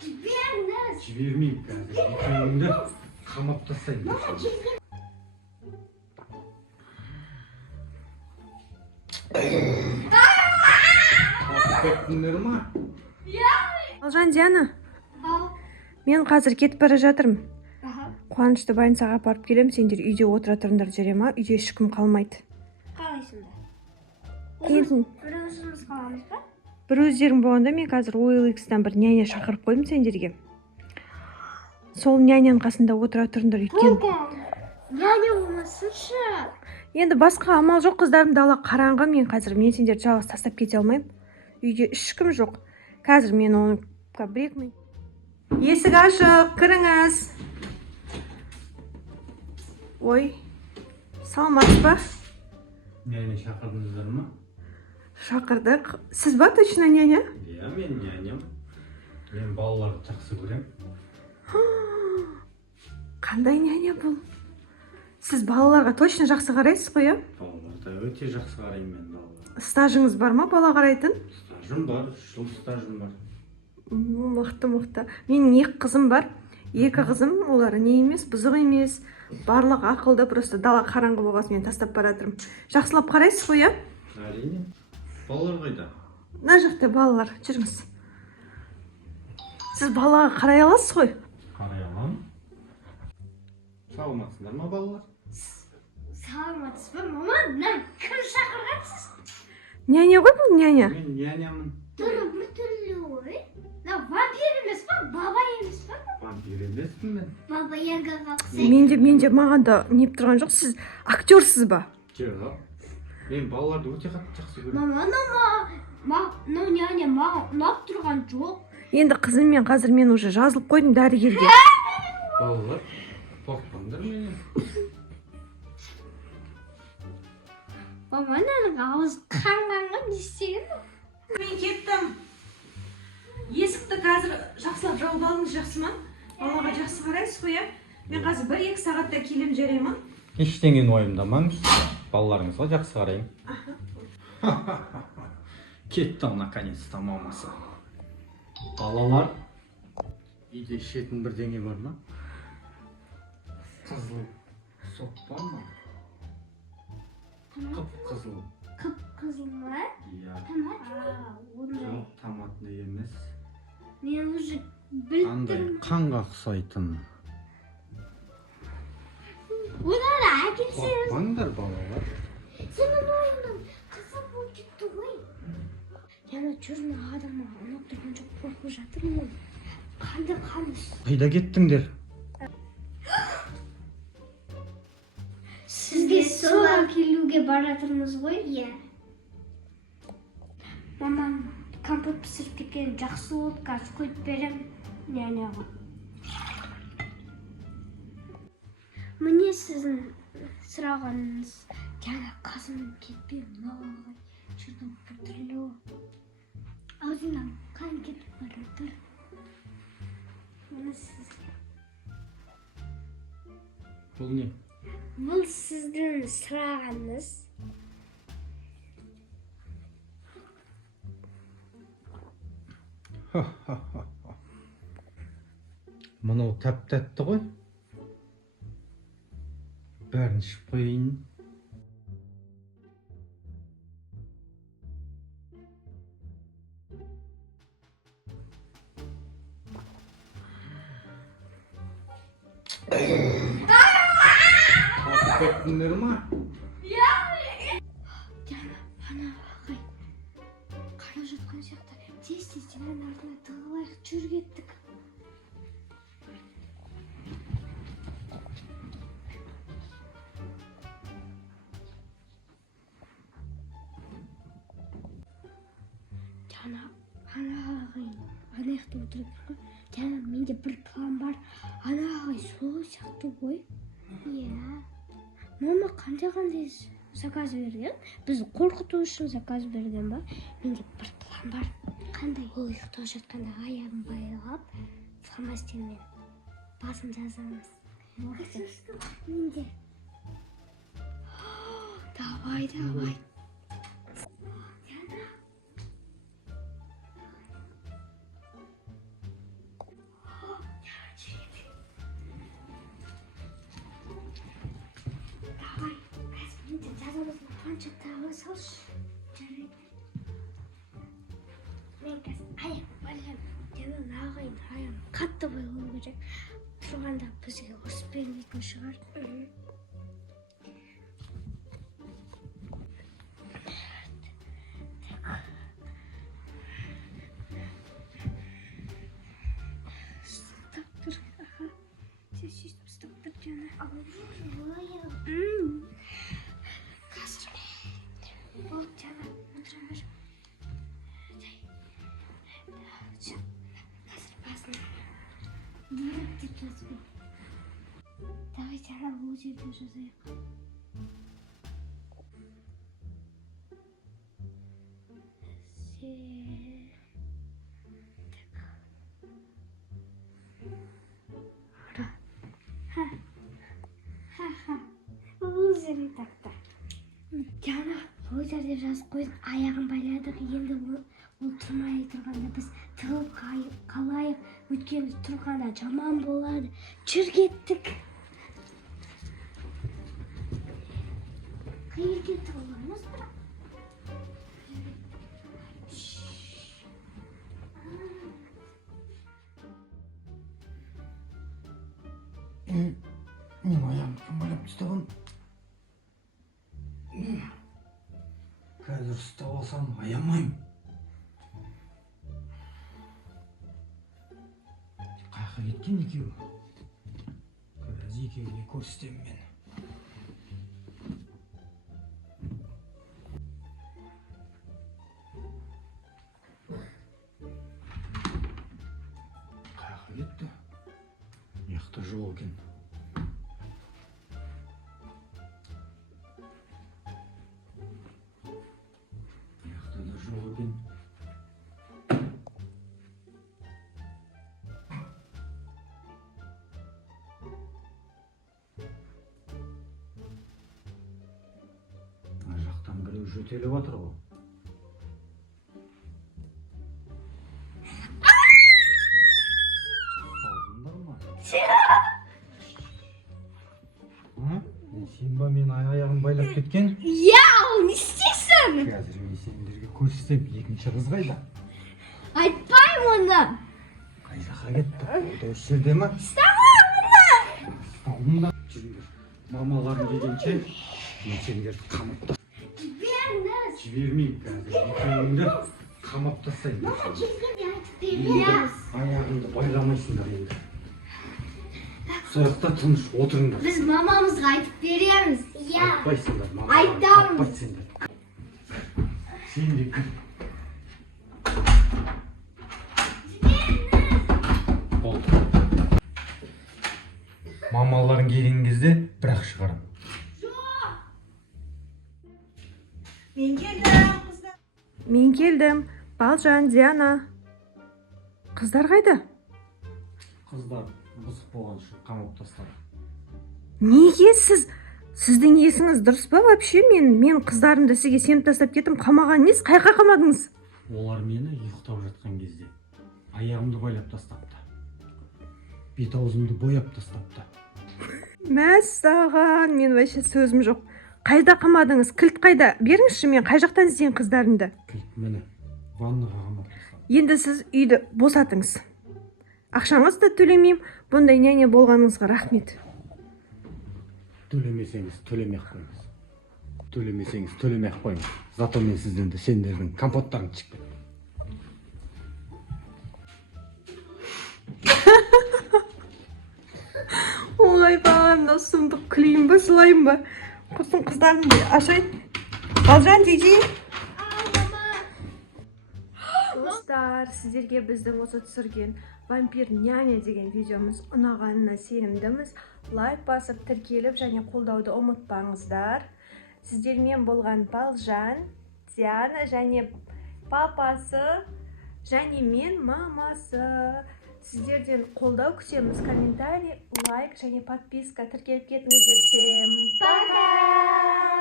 Жіберіңіз. Жібермеймін қазір. Екеуіңді қамап тастаймын. Кеттіңдер ма? Алжан, Диана, мен қазір кетіп бара жатырмын. Қуанышты больницаға апарып келем, сендер үйде отыра тұрыңдар, жүре ма? Үйде ешкім қалмайды. Қалайсыңдар? Келсін. Бір өзіміз қаламыз ба? Бір өздерің болғанда мен қазір OLX-тан бір няня шақырып қойдым сендерге. Сол няняның қасында отыра тұрыңдар өйткені. Няня болмасыншы. Енді басқа амал жоқ, қыздарым дала қараңғы, мен сендерді жалғыз тастап кете алмаймын. Үйде ешкім жоқ. Қазір мен оны бір-екі минут. Есік ашық, кіріңіз. Ой, саламатсыз ба? Няня шақырдыңыздар ма? Шақырдық. Сіз ба точно няня? Иә, мен няням. Мен балаларды жақсы көрем. Қандай няня бұл? Сіз балаларға точно жақсы қарайсыз ғой, иә? Балаларда өте жақсы қараймын мен балаларға. Стажыңыз бар ма бала қарайтын? Стажым бар, 3 жыл стажым бар. Мықты. Менің 2 қызым бар. 2 қызым, олар не емес, бұзық емес. Барлық ақылды, просто дала қараңғы болғасын мен тастап баратырмын. Жақсылап қарайсыз ғой, иә? Әрине. Балалар қайда? Мына жақта балалар, жүріңіз. Сіз балаға қарай аласыз ғой? Қарай аламын. Саламатсыздар ма балалар? Саламатсыз ба, мама? Кім шақырғансыз? Няня ғой бұл, няня? Мен нянямын. Түрі бір түрлі ғой. Вампир емес па, баба емес па? Вампир емеспін мен. Баба Ягаға ұқсайды. Менде маған да неп тұрған жоқ. Сіз актерсіз ба? Жоқ. Мен балаларды өте қатты жақсы көремін. Няня маған ұнап тұрған жоқ. Енді қызыммен қазір мен уже жазылып қойдым дәрігерге. Балалар, қорықпаңдар менен. Маманың ауызы қанғанға не істеген? Мен кеттім. Есікті қазір жақсылап жауып алыңыз, жақсы ма? Балаға жақсы қарайсыз ғой, иә? Мен қазір 1-2 сағатта келем, жарай ма? Ештеңені уайымдамаңыз. Балаларыңызға жақсы қараймын. Кетті наконец-то мамасы. Балалар, үйде ішетін бірдеңе бар ма? Қызыл сок бар ма? Қып-қызыл. Қып-қызыл ма? Иә. Ондай. Жоқ, томатный емес. Мен уже Андай білдім. қанға ұқсайтын. Одан әкелсеңіз. Қорықпаңдар балалар. Сенің ойыңнан қызыл болып кетті ғой. Яна жүрме адамға ұнап тұрған жоқ, қорқып жатырмын. Қандай қамыс. Қайда кеттіңдер? Сізге сол әкелуге баратырмыз ғой? Иә. Мамам компот пісіріп кеткен жақсы болды, қазір қойып берем няняға. Міне сіздің сұрағаныңыз. Жаңа қасымнан кетпей, мынауға жүрдің бір түрлі. Аузынан қан кетіп бара тұр. Міне сіз. Бұл не? Бұл сіздің сұрағаныңыз. Мынау тәп-тәтті ғой. Бәрін ішіп қойайын. Кеттіңдер ма? Ана ағай қара жатқан сияқты тез-тез Динаның артына тығылайық, жүр кеттік. Ана ағай ана жақта отырып тұр ғой. Жаңа менде бір план бар. Ана ағай сол сияқты ғой. Иә. Мама қандай заказ берген? Бізді қорқыту үшін заказ берген ба? Менде бір план бар. Қандай? Ол ұйықтап жатқанда аяғын байлап, фломастермен басын жазамыз. Менде. Давай. Давай, қазір менде жазамызды планшеттағы салшы. Жарайды. Мен қазір аяқ байланып ағайын қатты болу керек. Тұрғанда бізге ұрысып бермейтін шығар. Ұстап тұр. Сен сөйтіп ұстап тұр жаңа. Қазір. Болды жаңа. Қазір басын. Нерек деп жазбай. Давай жаңа ол жерде жазайық. Бұл жерде тақта. Жаңа бұл жерде жазып қойдық, аяғын байладық. Енді ол тұрмай тұрғанда біз тығылып қалайық. Өйткені тұрғанда жаман болады. Жүр кеттік. Қайыр кетті оламыз бірақ. Мен аяғымды кім байлап ұстаған? Қазір ұстап алсам аямайым. Қайқа кеткен екеуі. Қазір екеуіне көрсетемін мен. Қайқа кетті? Яқта жоқ екен. Жақтан біреу жөтеліп жатыр ғой. Алдыңдар ма? Сен ба мен аяғым байлап кеткен? Я, не істейсің? Қазір мен сендерге көрсетем, екінші қыз қайда? Айтпаймын оны. Қай жаққа кетті? Ол осы жерде ма? Алдыңдар. Жүріңдер. Мамаларың келгенше мен сендерді қамап Жіберіңіз. жібермеймін қазір. Екеуіңді қамап тастаймын. Мама келгенде айтып береміз. Аяғыңды байламайсыңдар енді. Сояқта тыныш отырыңдар. Біз мамамызға айтып береміз. Я. Айтпайсыңдар, мама. Айтамыз. Айтпайсыңдар. Сен де кіл. Болды. Мамаларың келген кезде бірақ шығарам. Мен келдім. Балжан, Диана. Қыздар қайда? Қыздар бұзық болған үшін қамап тастады. Неге сіздің есіңіз дұрыс па вообще? Мен қыздарымды сізге сеніп тастап кеттім. Қамаған несі? Қайқа қамадыңыз? Олар мені ұйықтап жатқан кезде аяғымды байлап тастапты. Бет аузымды бояп тастапты. Мәссаған, мен вообще сөзім жоқ. Қайда қамадыңыз? Кілт қайда? Беріңізші, мен қай жақтан іздейін қыздарымды? Кілт мені ваннаға қамап тастады. Енді сіз үйді босатыңыз. Ақшаңызды төлемеймін. Бұндай няня болғаныңызға рахмет. Төлемесеңіз төлемей-ақ қойыңыз. Төлемесеңіз төлемей-ақ қойыңыз. Зато мен сендердің компоттарыңды ішіп кеттім. Олай бағамда сұмдық, күлейін ба, жылайын ба? Құрсын қыздарымды ашайын. Балжан, дейді. Достар, сіздерге біздің осы түсірген вампир няня деген видеомыз ұнағанына сенімдіміз. Лайк басып, тіркеліп және қолдауды ұмытпаңыздар. Сіздермен болған Балжан, Диана және папасы және мен мамасы. Сіздерден қолдау күтеміз. Комментарий, лайк және подписка. Тіркеліп кетіңіздер. Всем пока!